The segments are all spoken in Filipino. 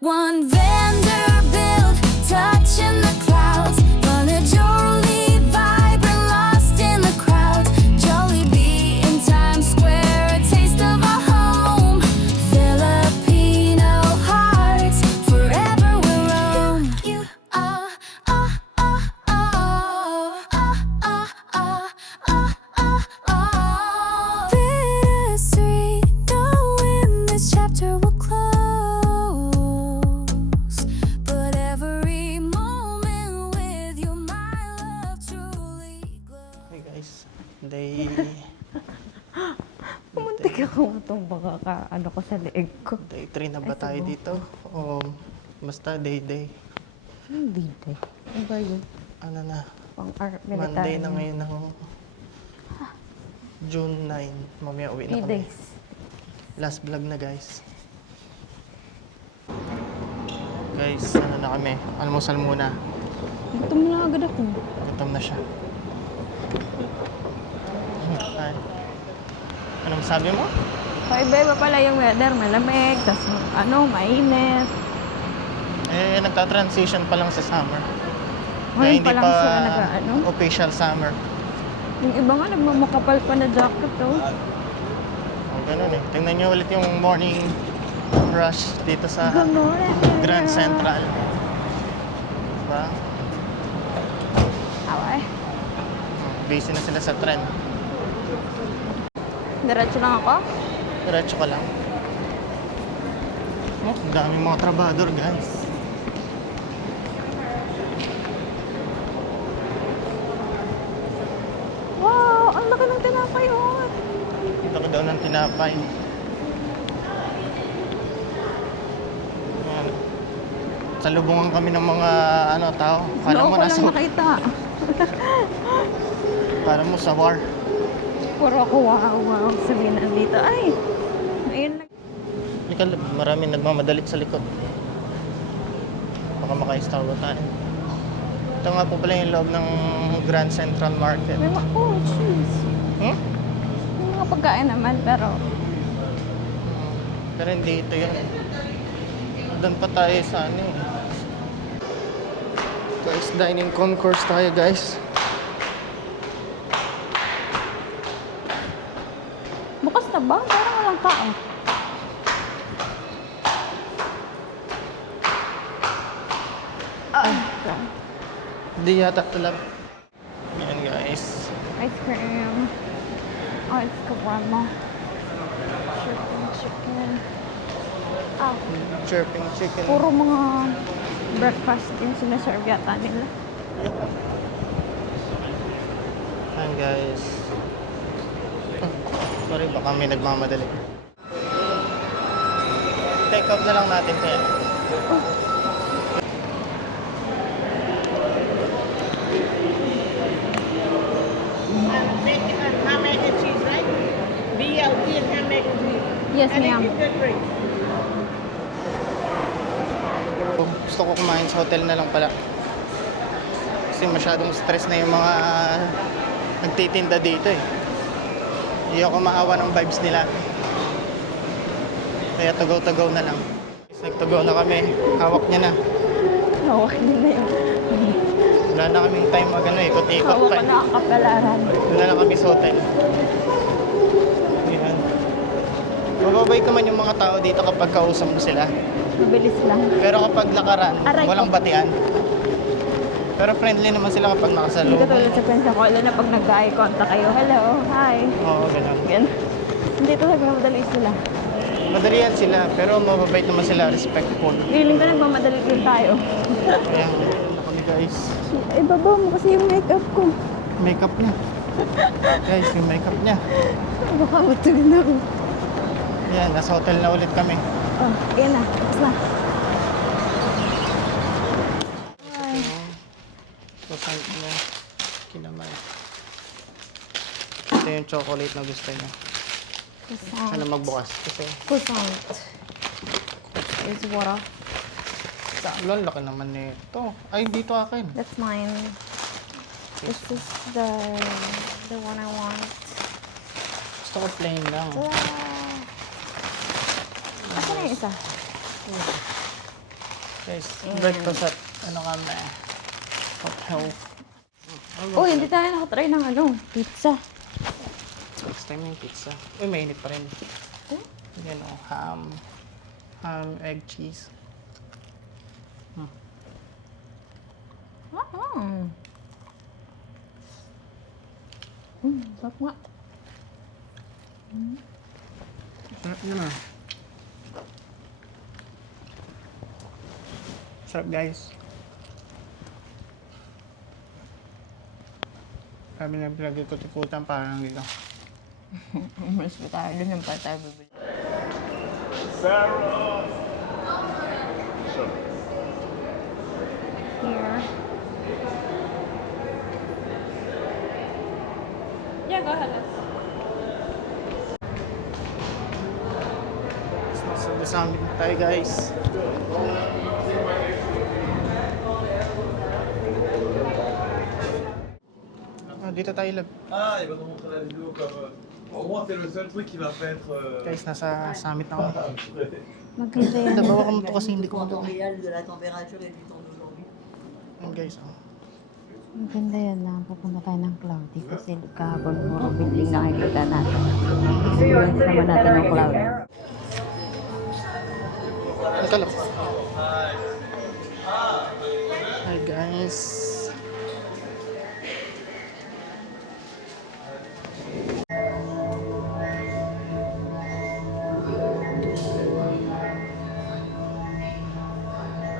One Vanderbilt, touching the clouds. Fun a jolly vibrant, lost in the crowd. Jollibee in Times Square, a taste of our home. Filipino hearts, forever we'll roam. You are, bittersweet, knowing this chapter will close. But every moment with you, my love truly glows. Hey guys, day Pumuntik ako itong baka ka, ano ko sa leeg ko. day 3 na ba tayo dito? O basta day. Hindi day. Ano ba yun? Ano na, Pang military. Monday na ngayon ng June 9. Mamaya uwi na 3 kami. days. Last vlog na guys. Guys, ano na kami? Almusal muna. Gutom na agad ako. Gutom na siya. Ay. Anong sabi mo? Paiba-iba pala yung weather. Malamig, tas mainit. Eh, nagta-transition pa lang sa summer. Ngayon pa lang sila official summer. Yung iba nga nagmamakapal pa na jacket, oh. O, ganun eh. Tingnan niyo ulit yung morning rush dito sa Ganun. Grand Central. Diba? Away. Busy na sila sa trend. Diretso lang ako. Diretso ka lang. Oh, ang daming mga trabador, guys. Wow! Ang laki ng tinapay, oh. Dito ko daw ng tinapay. Ayan. Salubungan kami ng mga tao. Kala Noo mo ko lang nasa, nakita. para mo sa war. Puro ako wow. Sabihin na dito. Ay! Ayun lang. Maraming nagmamadalit sa likod. Baka maka-istorbo tayo. Ito nga po pala yung loob ng Grand Central Market. May oh, cheese. Hmm? May mga pagkain naman, pero Pero hindi ito yun. Doon pa tayo sa Guys, dining concourse tayo guys. bukas na ba? Parang walang tao. Hindi yata tulad. Yan guys. Ice cream. Ice cream. Chicken. Ah, Chirping chicken. puro mga breakfast yung sinaserve yata nila. Yan guys. Sorry, baka may nagmamadali. Take out na lang natin kaya. Ham, egg, and cheese, right? BLT and ham, egg, and cheese. Yes, And ma'am. then good drink. Gusto ko kumain sa hotel na lang pala. Kasi masyadong stress na yung mga nagtitinda dito eh. Hindi ako maawa ng vibes nila. Kaya tugaw-tugaw na lang. Nagtugaw na kami. Hawak niya na. Hawak nila yun. Wala na kaming time ikot-ikot Hawak pa. ko na ang kapalaran. Wala na kami sa hotel. Yan. Mababait naman yung mga tao dito kapag kausap mo sila. Mabilis lang. Pero kapag lakaran, Aray ko. walang batian. Pero friendly naman sila kapag Hindi nakasalubong. katulad sa pensa ko, lalo na pag nag-eye contact kayo. Hello, hi. Oo, ganun. Yan. Hindi talaga madali sila. Madali yan sila, pero mababait naman sila, respectful. Feeling ko nagmamadali din tayo. Kaya, ano kami guys, Ay, baba mo kasi yung makeup ko. makeup niya. Guys, yung makeup niya. Baka matulin ako. Yan, nasa hotel na ulit kami. Oh, yan na. Tapos na. Croissant niya, kinamay. Ito yung chocolate na gusto niya. Sana magbukas kasi Croissant. Is water. Lol, laki naman nito. Ay, dito akin. That's mine. This is the one I want. Gusto ko plain lang. Asa na yung isa? Guys, breakfast at ano kami? Hotel. Oh, hindi tayo nakatry ng pizza. Next time yung pizza. Uy, mainit pa rin. Yan o, ham, egg, cheese. Sarap nga. Sarap yun ah. Sarap guys. Kami na pinag-ikot-ikutan parang dito. Mas ba tayo dun yung pa tayo bibili? Here. Yeah, go ahead. Nasa summit na tayo guys. Dito tayo lag. Ah, il va nous montrer la vidéo comme. Au moins, c'est le seul truc qui va pas être. Guys, nasa summit na ako. Maganda yan. Nabawa ka mo to kasi hindi ko temps ito. réel de la température et du temps d'aujourd'hui. Yan guys, oh. Maganda yan na pupunta tayo ng cloudy kasi kahapon puro building nakikita natin. Experience naman natin ng cloudy. Ang kalap. Hi guys.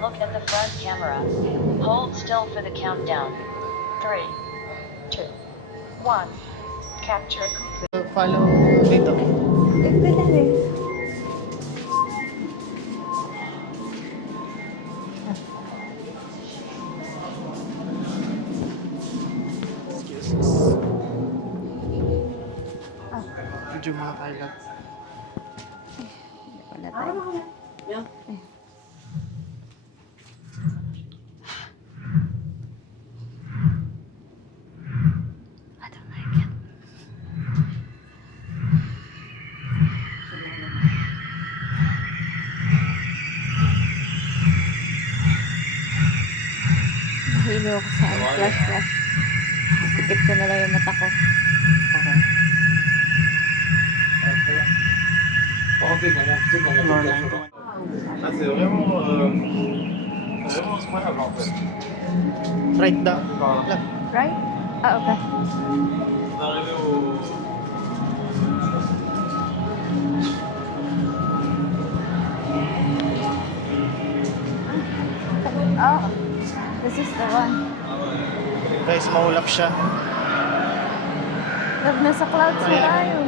Look at the front camera. Hold still for the countdown. 3, 2, 1. Capture complete. Follow dito. Excuses. Medyo mga kailat. Wala tayo. I don't like it. Nahilo ako sa flash. Pikit ko na lang yung mata ko. Okay. Par contre, c'est comment on fait le Ah, c'est vraiment. C'est vraiment incroyable en fait. Right down. Right? Ah, okay. On est arrivé au. Oh, this is the one. Guys, maulap siya. Love, nasa clouds na Ayan. tayo.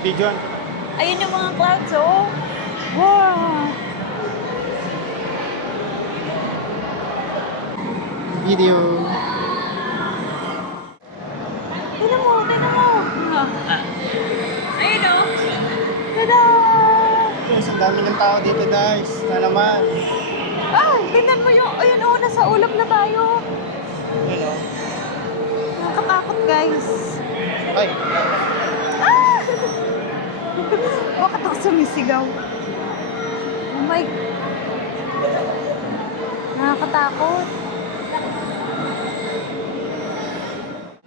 Bigan. Ayun yung mga clouds, oh. Wow! Video. Tignan mo, tignan mo. Ayun, oh. Tada! Guys, ang dami ng tao dito guys. Na naman. Ah, tignan mo yung, ayun, oh, nasa ulap na tayo. Yun o. Nakakatakot, guys. Ay, Ah! Bakit ako sumisigaw? Oh my... Nakakatakot.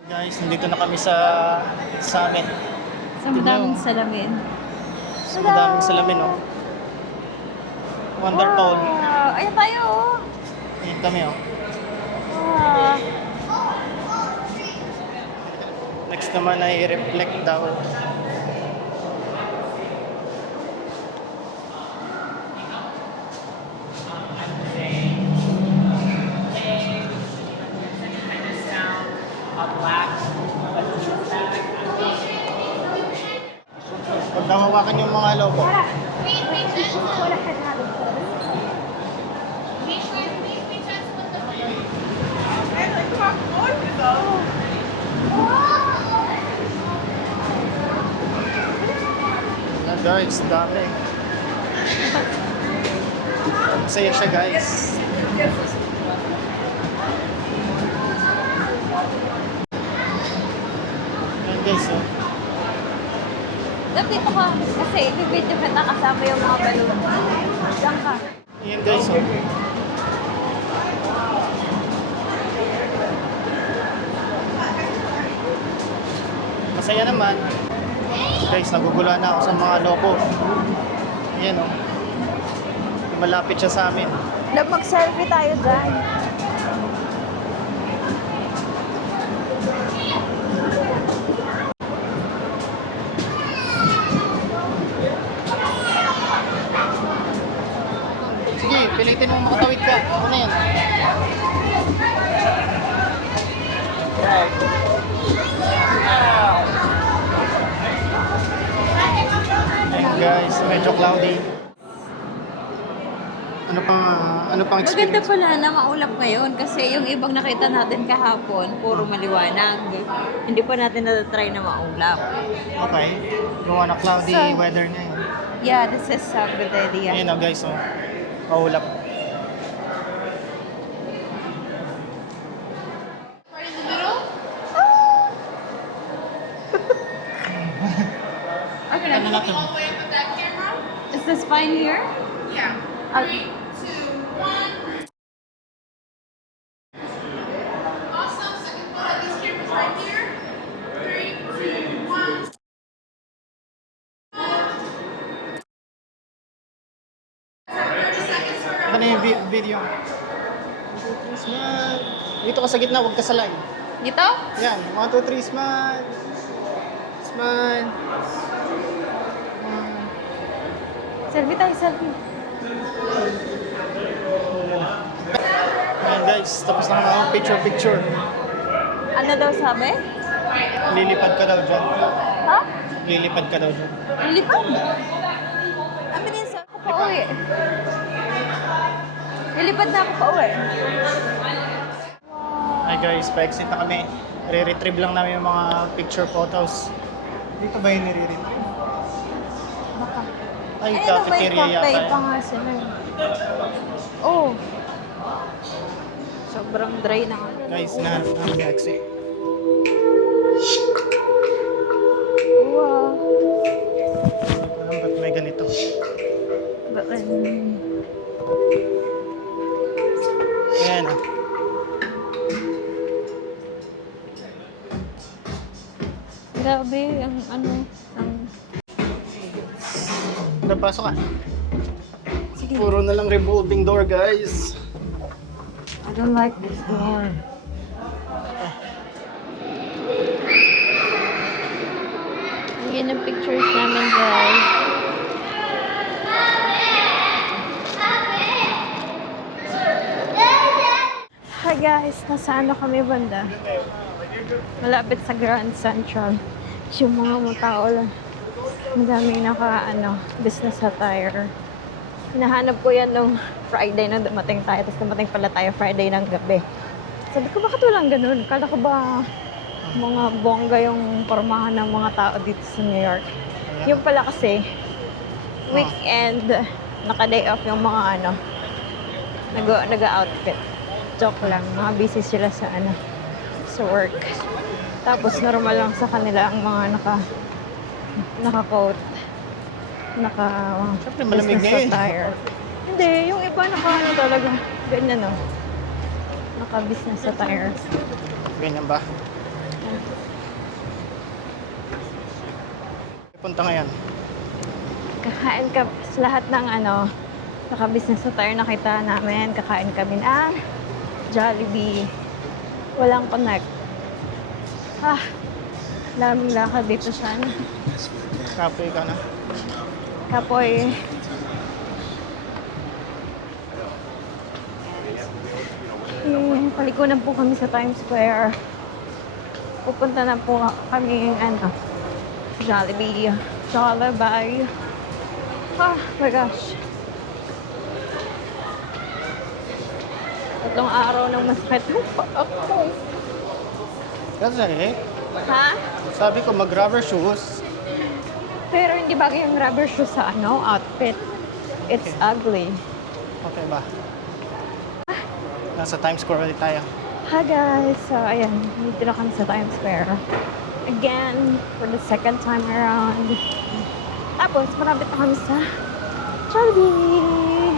guys, nandito na kami sa summit. Sa madaming salamin. Sa madaming salamin, oh. Wonderful. Wow! Ayan tayo, oh. Ayan kami, oh. Wow. Next naman ay reflect daw. Pag nahawakan yung mga logo. Ayan guys, dami. Masaya siya guys. Ayan guys, oh. Yep. dito ka. Kasi ibibidyo kita kasama yung mga balloon. Diyan ka. Ayan guys, oh. Masaya naman. Guys, naguguluhan na ako sa mga loko. Ayan oh. Malapit siya sa amin. Love, mag-selfie tayo dyan. Sige, pilitin mo makatawid ka. Ano na yan? Ayan guys, medyo cloudy. Ano pang Maganda experience? pala na maulap ngayon kasi yung ibang nakita natin kahapon, puro maliwanag. Hindi pa natin natatry na maulap. Okay. Gawa na cloudy So- weather ngayon. Yeah, this is a good idea. Ayan oh guys, oh. Maulap. Okay, Ano na to? is this fine here? Yeah. Okay. 3, 2, 1. Awesome. Second photo. These cameras right here. 3, 2, 1. Ano yung video? Smile. Dito ka sa gitna, huwag ka sa line. Dito? Yan, 1, 2, 3, smile. Smile. Selfie tayo, selfie. Ayan guys, tapos na ako picture. Ano daw sabi? Lilipad ka daw dyan. Ha? Lilipad ka daw dyan. Lilipad? Ang bilis ako pa uwi. Lilipad na ako pa uwi. Hi guys, pa-exit na kami. Re-retrieve lang namin yung mga picture photos. Dito ba yung nire-retrieve? Baka. Ay, Ay, cafeteria may yata. cocktail yun. pa nga sila. Oh. Sobrang dry na nga. Guys, nahanap namin yung exit. Wow. Alam ba't may ganito? Bakit? Ayan ah. Grabe, ang ano, ang... Napasok ka. Sige. Puro na lang revolving door guys. I don't like this door. Yan ang pictures namin, guys. Hi guys, nasa ano kami banda? Malapit sa Grand Central. Yung mga tao lang. Ang dami business attire. Hinahanap ko yan nung Friday na dumating tayo. Tapos dumating pala tayo Friday ng gabi. Sabi ko, bakit walang ganun? Kala ko ba mga bongga yung pormahan ng mga tao dito sa New York? Yung pala kasi, weekend, naka-day off yung mga nag-outfit. Joke lang, mga busy sila sa sa work. Tapos normal lang sa kanila ang mga naka-coat, Siyempre, malamig business ngayon. attire. Hindi, yung iba talaga, ganyan no. Naka-business attire. Ganyan ba? Punta ngayon. Kakain ka sa lahat ng naka-business attire nakita namin. Kakain kami ng Jollibee. Walang connect. Daming lakad dito siya. Kapoy ka na. Kapoy. Palikunan po kami sa Times Square. Pupunta na po kami Jollibee. Jollibee. My gosh. 3 araw nang masakit yung paa ko. Kasi, Ha? sabi ko mag-rubber shoes. Pero hindi bagay yung rubber shoes sa outfit. It's ugly. Okay ba? Nasa Times Square ulit tayo. Hi guys! So, ayan. Dito na kami sa Times Square. Again, for the second time around. Tapos, marabit na kami sa Jollibee.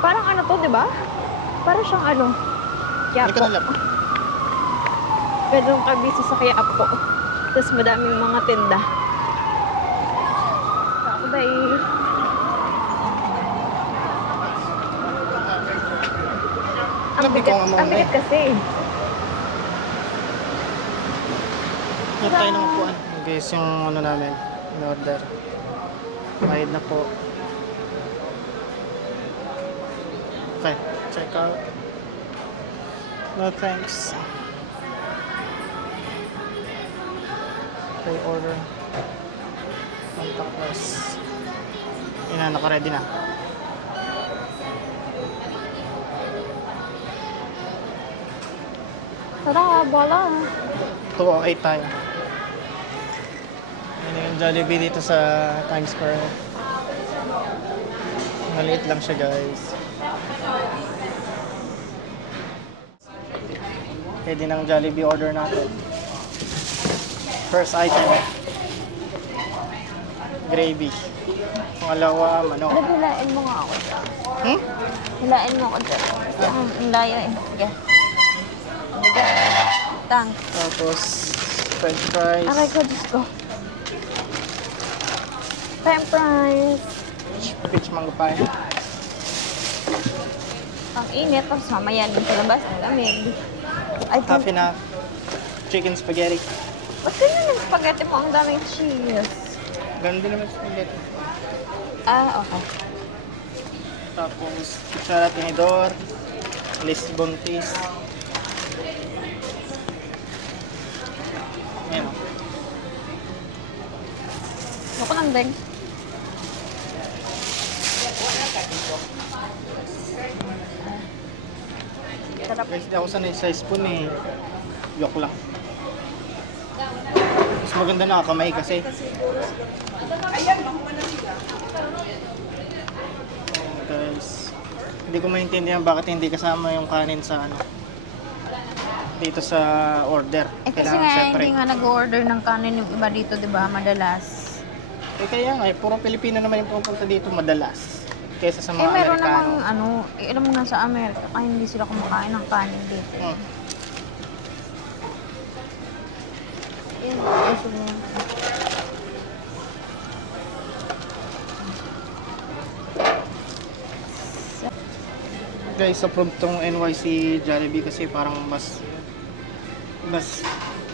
Parang ano to, di ba? Parang siyang ano, Hindi ka Quiapo. nalap. Pwede mong kabisi sa Quiapo. Tapos madaming mga tinda. Bye. Labi ko nga muna Ang bigat eh. kasi. Hanap tayo ng upuan. Guys, yung ano namin, in order. Bayad na po. Okay, check out. No thanks. Pay order. Contactless. Yun na, naka-ready na. Tara, bola. 208 tayo. Yun yung Jollibee dito sa Times Square. Maliit lang siya, guys. Pwede ng Jollibee order natin. First item. Gravy. Pangalawa, manok. Hilain mo nga ako dyan. Hmm? Hilain mo ako dyan. Kasi ang layo eh. Sige. Sige. Thanks. Tapos, french fries. Aray ko, Diyos ko. French fries. Peach mango pie. Ang init. Tapos mamaya din sa labas. Ang lamig. Ay, Half enough. Chicken spaghetti. ba't ganyan yung spaghetti mo? Ang daming cheese. Ganun din naman spaghetti. Ah, okay. Tapos, kutsara tinidor. Lisbon cheese. Ayan o. Ako lang din. Sarap. Guys, di ako sanay sa spoon eh. Yok lang. Mas maganda na kamay kasi. Guys, hindi ko maintindihan bakit hindi kasama yung kanin sa ano dito sa order. Eh kasi Kailangan nga, separate. hindi nga nag-order ng kanin yung iba dito, di ba? Madalas. Eh kaya nga, puro Pilipino naman yung pupunta dito madalas. Kaysa sa Eh, mga meron Amerikano. namang ano, eh, alam mo na sa Amerika, kaya hindi sila kumakain ng kanin dito. Hmm. Yun, gusto mo yan. Guys, approve tong NYC Jollibee kasi parang mas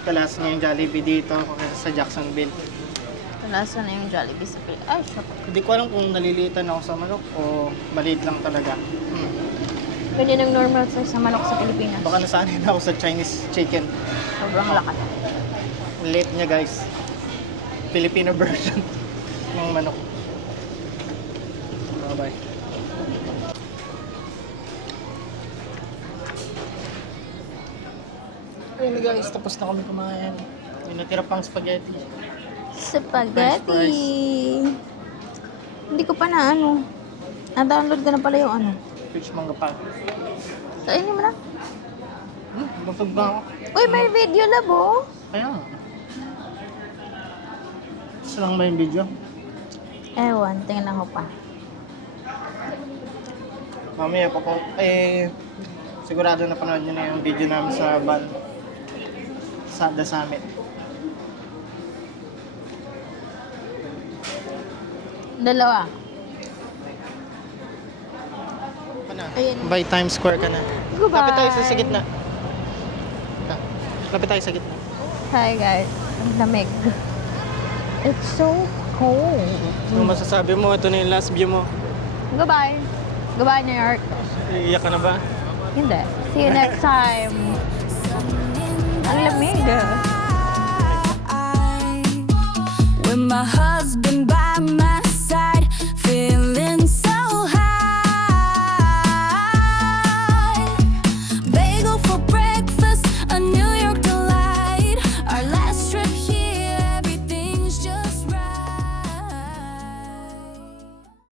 kalas niya yung Jollibee dito kaysa sa Jacksonville. Kalasa na yung Jollibee sa Pilipinas. Ay, shock. Hindi ko alam kung nalilitan ako sa manok o maliit lang talaga. Ganyan ang normal size sa manok sa Pilipinas. Baka nasanay na ako sa Chinese chicken. Sobrang lakas. Late niya guys. Filipino version ng manok. Bye-bye. Ayun guys, tapos na kami kumain. May natira pang spaghetti. Spaghetti! Hindi ko pa na ano. Na-download ko na pala yung ano. Peach mango pie. Kainin mo na. Busog na ako. Uy, may video labo. Kaya nga. Gusto lang ba yung video? Ewan, tingnan ko pa. Mamaya pa po. Sigurado na panood nyo na yung video namin sa van. Sa The Summit. Dalawa. Ayun. By Times Square ka na. Goodbye. Lapit tayo sa gitna. Lapit tayo sa gitna. Hi guys. Ang lamig. It's so cold. Ano masasabi mo? Ito na yung last view mo. Goodbye. Goodbye, New York. Iiyak ka na ba? Hindi. See you next time. Ang lamig. With my husband by my